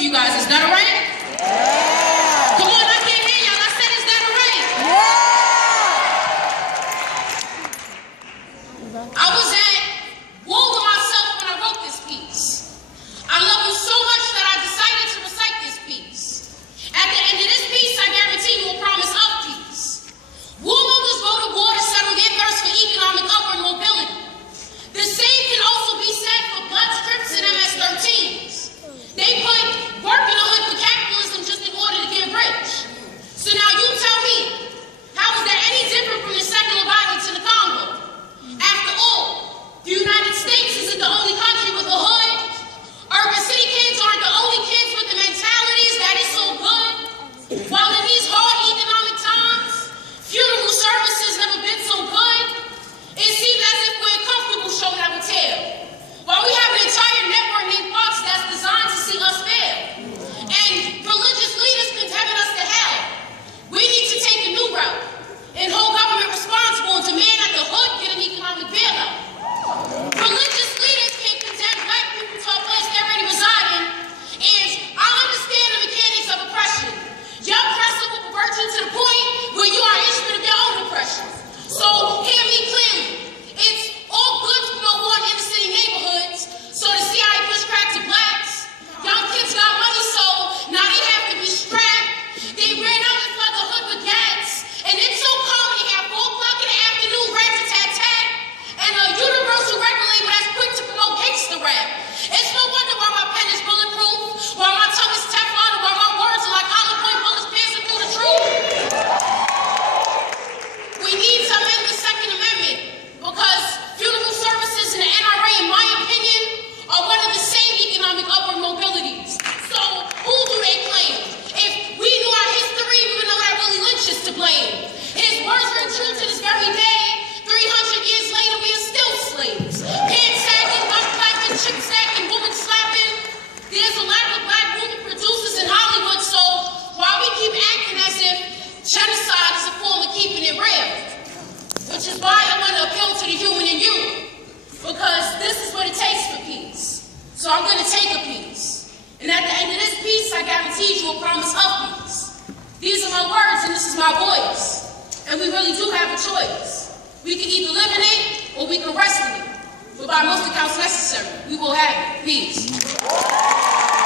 for you guys. Is that all right? Yeah. Come on, I can't hear y'all. I said, is that all right? Yeah. I was at war with myself when I wrote this piece. I love you so much that I decided to recite this piece. At the end of this piece, I guarantee you a promise of peace. Warmongers go to war to settle their thirst for economic upward mobility. The same can also be said for blood strips and MS-13s. They put work in the hood for capitalism just in order to get rich. So now you tell me, how is that any different from the secular violence in the Congo? After all, the United States isn't the only country with a hood. Urban city kids aren't the only kids with the mentalities that is so good. While in these hard economic times, funeral services never been so good. It seems as if we're comfortable showing our tail. While we have an entire network named Fox that's designed to see us fail. And religious leaders condemning us to hell. We need to take a new route and hold government responsible and demand that the hood get an economic bailout. Religious leaders can't condemn black people to a place they're already residing. And I understand the mechanics of oppression. Your oppressor will pervert you to the point where you are an instrument of your own oppression. So hear me clearly. It's all good to promote war in inner city neighborhoods, so the CIA push crack to blacks. Young kids got money, so now they have to be strapped. They ran out and flood the hood with gas. And it's so common at 4 o'clock in the afternoon, rat-a-tat-tat, and a universal record label that's quick to promote gangster rap. It's no wonder why my pen is bulletproof, why my tongue is Teflon, and why my words are like hollow point bullets piercing through the truth. We need to amend the Second Amendment because funeral services and the NRA, in my opinion, are one of the same economic upward mobilities. So who do they claim? If we knew our history, we would know that Willie Lynch is to blame. His words ring true to this very day. 300 years later, we are still slaves. Pants sagging, butt clapping, chip stacking, woman slapping. There's a lack of black women producers in Hollywood, so while we keep acting as if genocide is a form of keeping it real, which is why I want to appeal to the human in you, because this is what it takes for peace. So I'm going to take a piece. And at the end of this piece, I guarantee you a promise of peace. These are my words and this is my voice. And we really do have a choice. We can either live in it or we can rest in it. But by most accounts necessary, we will have it. Peace.